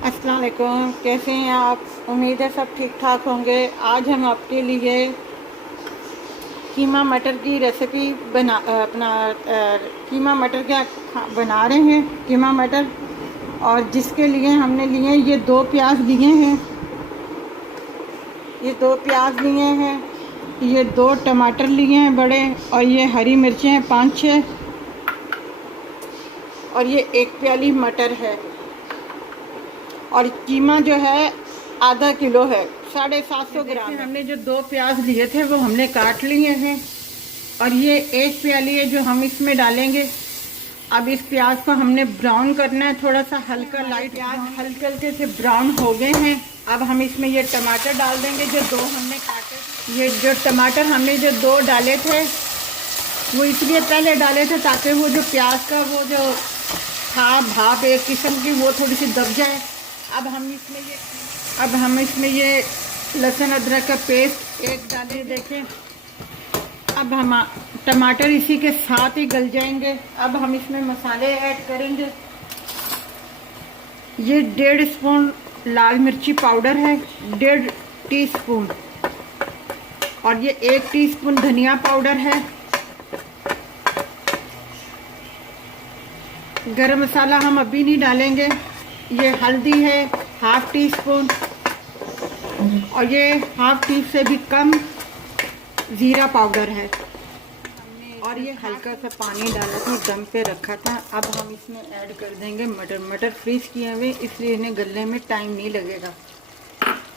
अस्सलाम वालेकुम, कैसे हैं आप? उम्मीद है सब ठीक ठाक होंगे। आज हम आपके लिए कीमा मटर की रेसिपी कीमा मटर बना रहे हैं। कीमा मटर, और जिसके लिए हमने लिए ये 2 प्याज लिए हैं, ये 2 टमाटर लिए हैं बड़े, और ये हरी मिर्चें हैं 5-6, और ये 1 प्याली मटर है। और कीमा जो है आधा किलो है, 750 ग्राम। हमने जो 2 प्याज लिए थे वो हमने काट लिए हैं, और ये 1 प्याली है जो हम इसमें डालेंगे। अब इस प्याज को हमने ब्राउन करना है, थोड़ा सा हल्का लाइट। प्याज हल्के हल्के से ब्राउन हो गए हैं। अब हम इसमें ये टमाटर डाल देंगे जो 2 हमने काटे। ये जो टमाटर हमने जो 2 डाले थे वो इसलिए पहले डाले थे ताकि वो जो प्याज का वो जो था भाप एक किस्म की वो थोड़ी सी दब जाए। अब हम इसमें ये लहसुन अदरक का पेस्ट 1 डालें। देखें, अब हम टमाटर इसी के साथ ही गल जाएंगे। अब हम इसमें मसाले ऐड करेंगे। ये 1.5 स्पून लाल मिर्ची पाउडर है, 1.5 टीस्पून, और ये 1 टीस्पून धनिया पाउडर है। गरम मसाला हम अभी नहीं डालेंगे। ये हल्दी है 1/2 टीस्पून, और ये 1/2 टी से भी कम ज़ीरा पाउडर है। और ये हल्का सा पानी डाला था, दम पे रखा था। अब हम इसमें ऐड कर देंगे मटर फ्रीज किए हुए, इसलिए इन्हें गलने में टाइम नहीं लगेगा।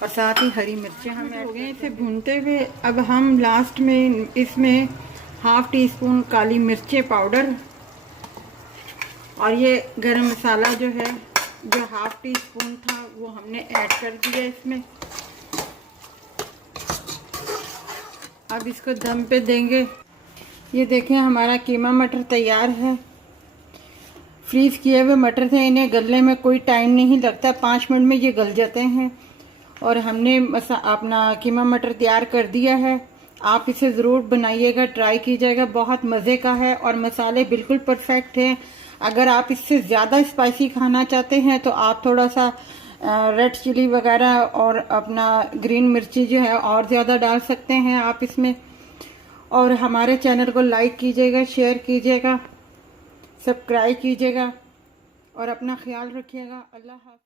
और साथ ही हरी मिर्चें हम ऐड गए इसे भूनते हुए। अब हम लास्ट में इसमें 1/2 टीस्पून काली मिर्चें पाउडर, और ये गरम मसाला जो है जो 1/2 टीस्पून था वो हमने ऐड कर दिया इसमें। अब इसको दम पे देंगे। ये देखें, हमारा कीमा मटर तैयार है। फ्रीज़ किए हुए मटर थे, इन्हें गलने में कोई टाइम नहीं लगता, 5 मिनट में ये गल जाते हैं। और हमने अपना कीमा मटर तैयार कर दिया है। आप इसे ज़रूर बनाइएगा, ट्राई कीजिएगा, बहुत मज़े का है। और मसाले बिल्कुल परफेक्ट हैं। अगर आप इससे ज़्यादा स्पाइसी खाना चाहते हैं तो आप थोड़ा सा रेड चिली वगैरह और अपना ग्रीन मिर्ची जो है और ज़्यादा डाल सकते हैं आप इसमें। और हमारे चैनल को लाइक कीजिएगा, शेयर कीजिएगा, सब्सक्राइब कीजिएगा, और अपना ख्याल रखिएगा। अल्लाह हाफ़िज़।